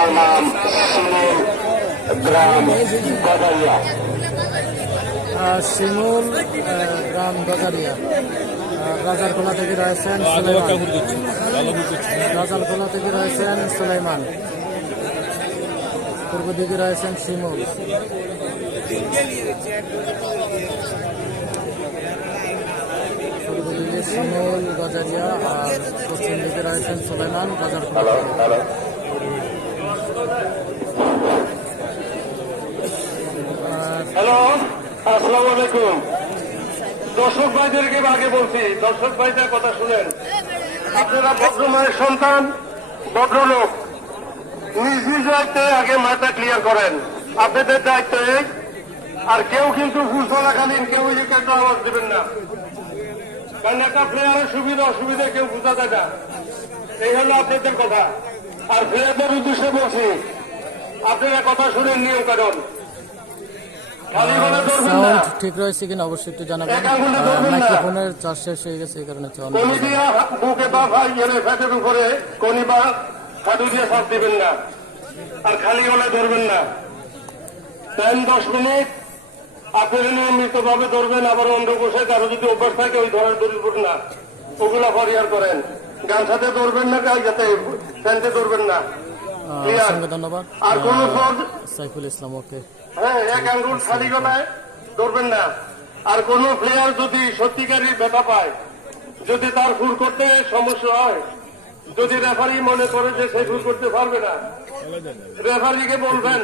তার নাম শিমুল গ্রাম গজারিয়া। শিমুল গ্রাম গজারিয়া। রাজারখোলা থেকে রয়েছেন রাজারখোলা থেকে রয়েছেন সুলাইমান। পূর্ব দিকে রয়েছেন শিমুল। পূর্ব দিকে শিমুল গজারিয়া আর পশ্চিম দিকে রয়েছেন সুলাইমান রাজারখোলা। হ্যালো, আসসালামু আলাইকুম। দর্শক ভাইদেরকে আগে বলছি, দর্শক ভাইদের কথা শুনেন। আপনারা ভদ্রমায়ের সন্তান, ভদ্রলোক, নিজ নিজ দায়িত্বে আগে মাথা ক্লিয়ার করেন। আপনাদের দায়িত্বে আর কেউ কিন্তু ভুল চলাকালীন কেউ একটা আওয়াজ দেবেন না, কারণ একটা প্লেয়ারের সুবিধা অসুবিধা কেউ বোঝা যায় না। এই হলো আপনাদের কথা। আর প্লেয়ারদের উদ্দেশ্যে বলছি, আপনারা কথা শুনেন, নিয়ম কারণ ঠিক রয়েছে কিনা অবশ্যই একটু জানাবেন। মাইক্রোফোনের চার্জ শেষ হয়ে গেছে, এই কারণে বুকে বা ফ্যাটের উপরে কনি বা খাদু দিয়ে সাপ দিবেন না, আর খালি গলায় ধরবেন না। 10 মিনিট আপনারা নিয়মিত ভাবে ধরবেন। আবার অন্ধ বসে কারো যদি অভ্যাস থাকে ওই ধরনের দরিদ্র না, ওগুলা পরিহার করেন। গান সাথে ধরবেন না, যাতে প্যান্টে ধরবেন না। ধন্যবাদ। আর কোন সাইফুল ইসলাম, ওকে। হ্যাঁ, এক আঙ্গুল খালি গলায় ধরবেন না। আর কোন প্লেয়ার যদি সত্যিকারী ব্যথা পায়, যদি তার ফুল করতে সমস্যা হয়, যদি রেফারি মনে করে যে সে ফুল করতে পারবে না, রেফারিকে বলবেন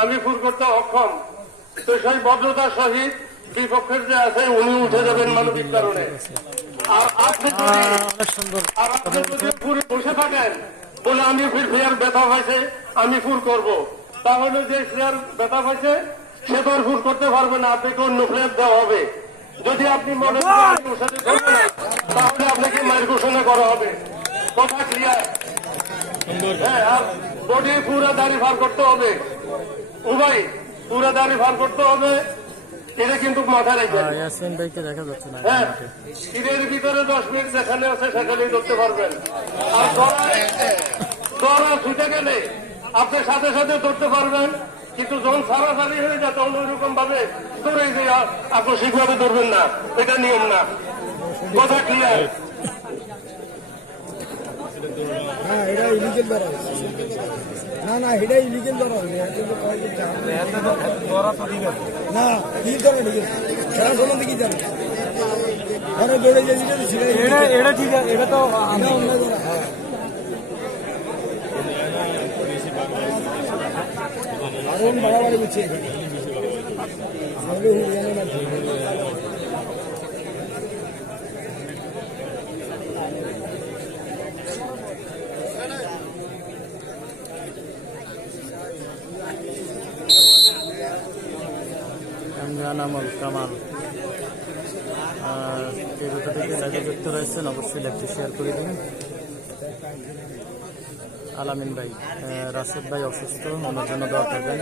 আমি ফুল করতে অক্ষম, তো সেই ভদ্রতার সহিত বিপক্ষের যে আছে উনি উঠে যাবেন মানবিক কারণে। আর আপনি যদি ফুলে বসে থাকেন বলে আমি প্লেয়ার ব্যথা হয়েছে আমি ফুল করব, তাহলে যে প্লেয়ার ব্যথা হয়েছে সে তো আর ফুল করতে পারবে না, আপনাকে অন্য প্লেয়ার দেওয়া হবে। যদি আপনি মনে করেন তাহলে আপনাকে মায়ের ঘোষণা করা হবে। কথা ক্লিয়ার? হ্যাঁ, আর বডি পুরা দাড়ি ফার করতে হবে, উভয় পুরা দাড়ি ফার করতে হবে। এটা কিন্তু মাথায় রাখবেন। হ্যাঁ, ঈদের ভিতরে 10 মিনিট যেখানে আছে সেখানেই ধরতে পারবেন। আর দরা ছুটে গেলে আপনি সাথে সাথে ধরতে পারবেন, কিন্তু যখন সারাসারি হয়ে যায় তখন ওইরকম ভাবে ধরে যে আকস্মিক ভাবে ধরবেন না, এটা নিয়ম না। কথা ক্লিয়ার? হ্যাঁ, এটা ইলিগেল ধরা হয়েছে। না, এটা ইলিগেল ধরা হয়েছে। না, কি ধরা ঠিক আছে, খেলা সম্বন্ধে কি জানে? ঘরে দৌড়ে যে এটা ঠিক আছে, এটা তো অন্য ধরা। আরো বাড়াবাড়ি বুঝছে আমল কামাল এই দুটো থেকে যাকে যুক্ত রয়েছেন অবশ্যই লাইভটি শেয়ার করে দিন। আলামিন ভাই, রাশেদ ভাই অসুস্থ, ওনার জন্য দোয়া করবেন।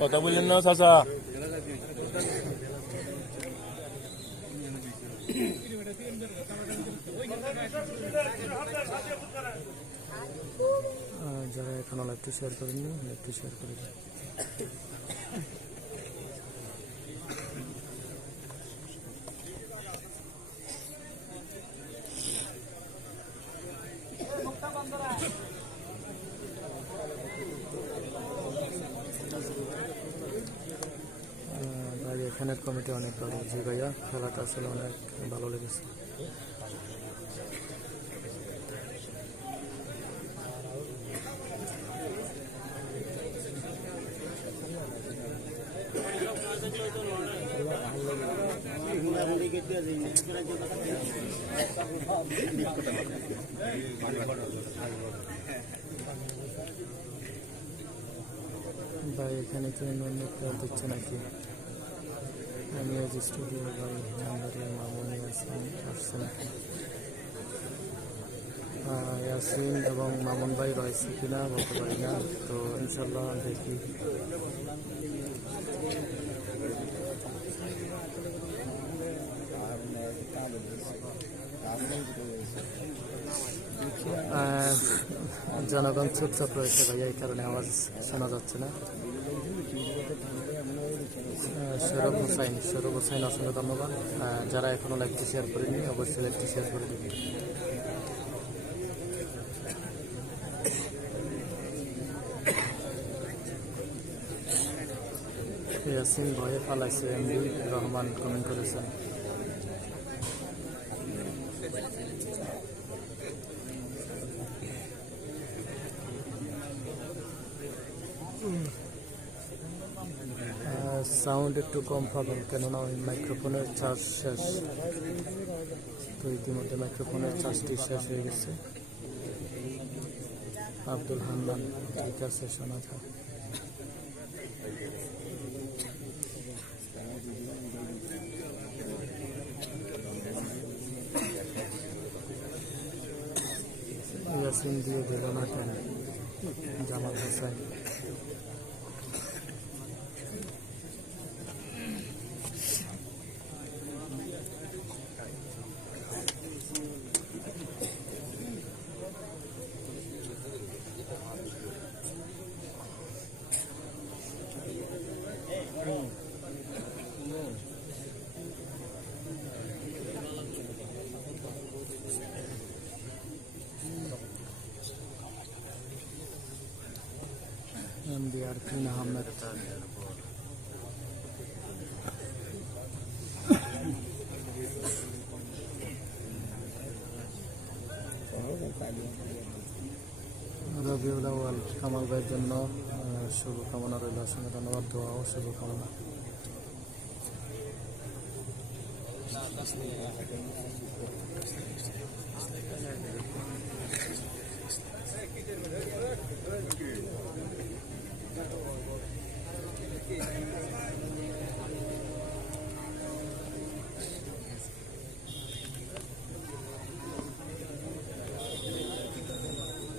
কথা বললেন না চাচা? যারা এখনো লাইভটি শেয়ার করেননি লাইভটি শেয়ার করে দিন। ভাই, এখানের কমিটি অনেক ভালো। জি ভাইয়া, খেলাটা আসলে অনেক ভালো লেগেছে। ভাই, এখানে কি অন্য প্লেয়ার দিচ্ছে নাকি? আমি আজ স্টুডিও ভাই নাম্বারে মামুনি আসছেন। ইয়াসিন এবং মামুন ভাই রয়েছে কিনা বলতে পারি না, তো ইনশাল্লাহ দেখি। জনগণ চুপচাপ রয়েছে ভাইয়া, এই কারণে আওয়াজ শোনা যাচ্ছে না। সৌরভ হোসাইন অসংখ্য ধন্যবাদ। যারা এখনো লাইভটি শেয়ার করেনি অবশ্যই লাইভটি শেয়ার করে দেবেন। ইয়াসিন ভয়ে পালাইছে, এমডি রহমান কমেন্ট করেছেন। সাউন্ড একটু কম পাবেন, কেননা ওই মাইক্রোফোনের চার্জ শেষ। তো ইতিমধ্যে মাইক্রোফোনের চার্জটি শেষ হয়ে গেছে। আব্দুল হান্নান, ঠিক আছে, শোনা যায়। ইয়াসিন দিয়ে দিল না কেন? জামাল হোসেন, এমডি আরফিন আহমেদ, রবিউল আউয়াল, কামাল ভাইয়ের জন্য শুভকামনা রইল, অসংখ্য ধন্যবাদ, দোয়া ও শুভকামনা।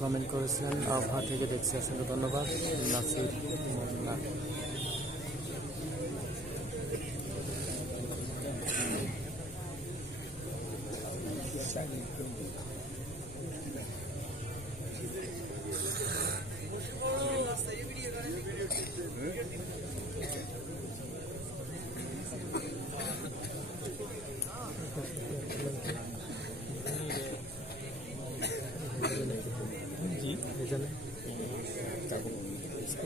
কমেন্ট করেছেন আবহাওয়া থেকে দেখছি, অসংখ্য ধন্যবাদ। নাসির মোল্লা,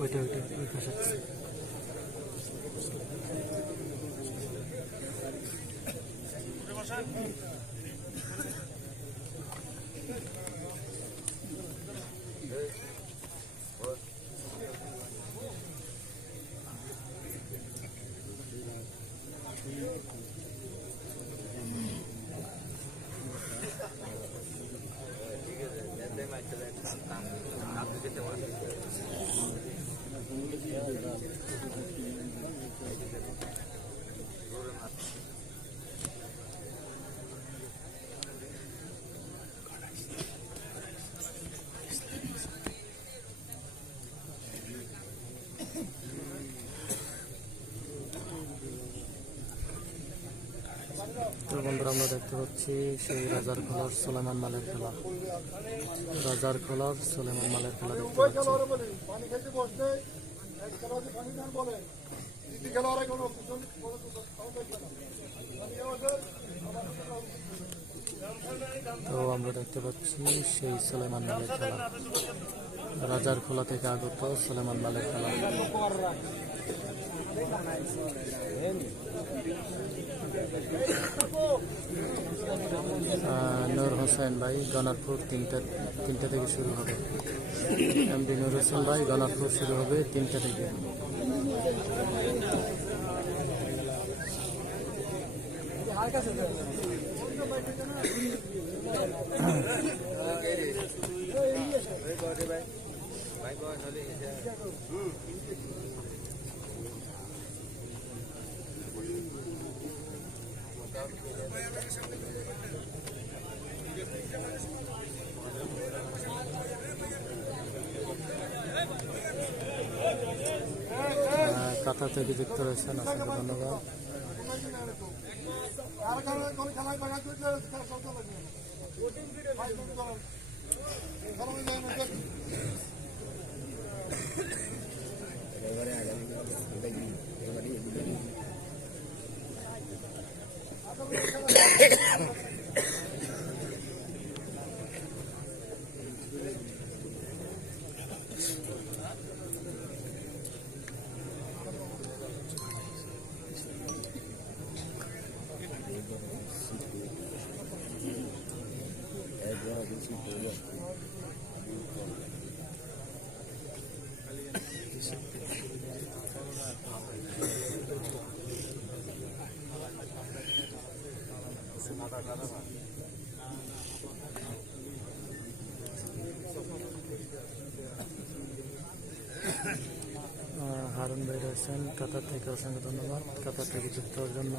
ওইটা ওই পাশে তো বন্ধুরা, আমরা দেখতে পাচ্ছি সেই রাজার খোলার সুলেমান মালের খেলা। রাজার খোলার সুলেমান মালের খেলা দেখতে পাচ্ছি। তো আমরা দেখতে পাচ্ছি সেই সুলেমান মালের খেলা, রাজার খোলা থেকে আগত সুলেমান মালের খেলা। নূর হোসেন ভাই, গনারপুর তিনটা থেকে শুরু হবে। এমডি নূর হোসেন ভাই, গনারপুর শুরু হবে 3টা থেকে। কাতার থেকে যুক্ত রয়েছেন, অসংখ্য ধন্যবাদ। হারুন ভাই রয়েছেন কাতার থেকে, অসংখ্য ধন্যবাদ কাতার থেকে যুক্ত হওয়ার জন্য।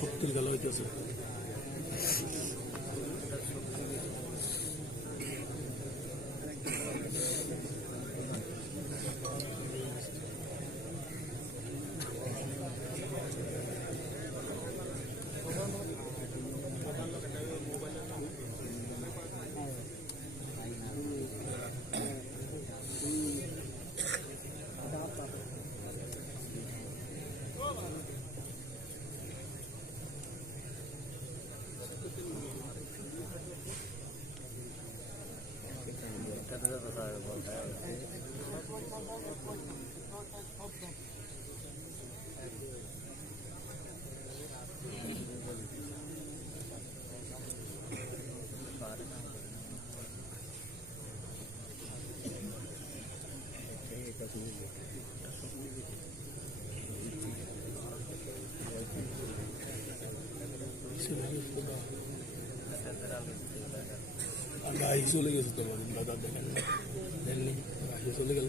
শক্তির গেল হইতেছে। গাড়ি চলে গেছে তোমার দাদা দেখেন দেখলি গাড়ি চলে গেল।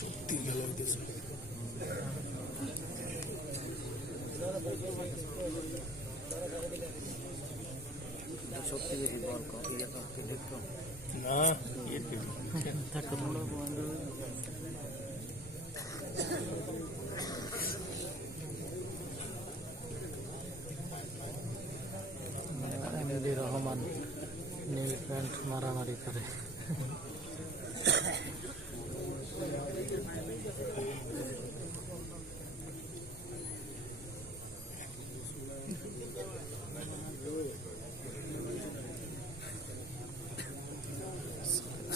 সত্যি গেল হইতেছে। না এমডি রহমান নীল প্যান্ট মারামারি করে।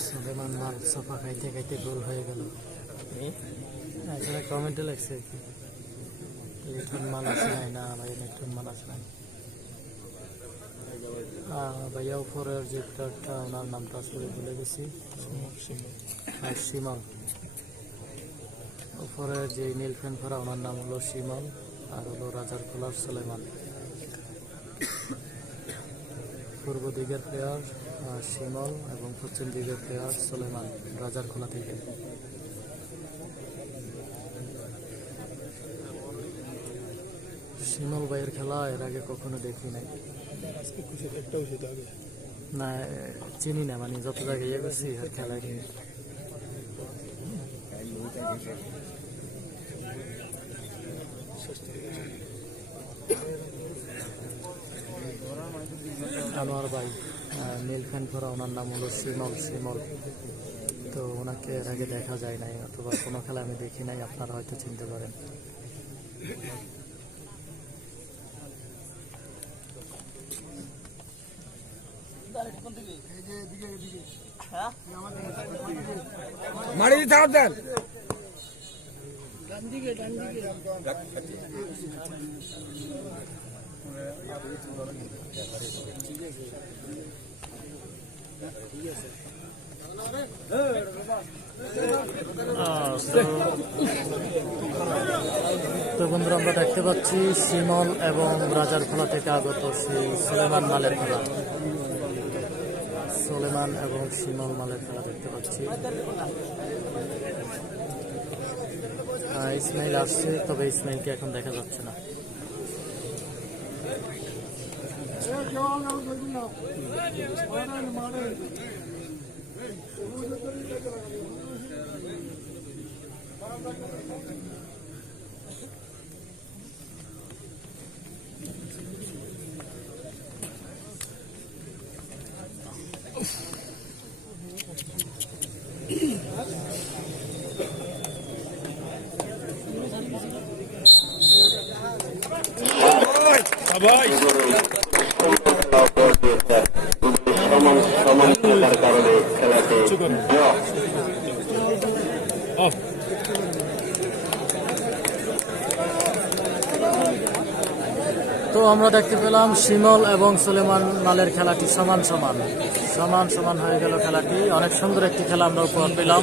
সুলেমান মাল সোফা খাইতে খাইতে গোল হয়ে গেল। এখানে কমেন্টে লাগছে কি ইলেকট্রন মাল আছে নাই? না ভাই ইলেকট্রন মাল আছে নাই। ভাইয়া উপরের যে প্লেয়ারটা ওনার নামটা আসলে ভুলে গেছি, শিমল। উপরের যে নীল ফ্যান পরা ওনার নাম হলো শিমল, আর হলো রাজার খোলার সুলেমান। পূর্ব দিকের প্লেয়ার শিমল এবং পশ্চিম দিকের প্লেয়ার সুলেমান রাজার খোলা থেকে। শিমল ভাইয়ের খেলা এর আগে কখনো দেখি নাই, না চিনি না, মানে যত জায়গায় ইয়ে করছি আর খেলা কিনি। আনোয়ার ভাই, নীল প্যান্ট পরা, ওনার নাম হলো শিমল। তো ওনাকে এর আগে দেখা যায় নাই, অথবা কোনো খেলা আমি দেখি নাই, আপনারা হয়তো চিনতে পারেন। মারি থাক দেন। তো বন্ধুরা, আমরা দেখতে পাচ্ছি শিমল এবং রাজার খোলা থেকে আগত সেই সুলেমান মালের খেলা। সুলেমান এবং শিমল মালের খেলা দেখতে পাচ্ছি। ইসমাইল আসছে, তবে ইসমাইলকে এখন দেখা যাচ্ছে না। ভাই সমান থাকার কারণে খেলাতে তো আমরা দেখতে পেলাম শিমল এবং সুলেমান মালের খেলাটি সমান হয়ে গেল। খেলাটি অনেক সুন্দর একটি খেলা আমরা উপহার পেলাম।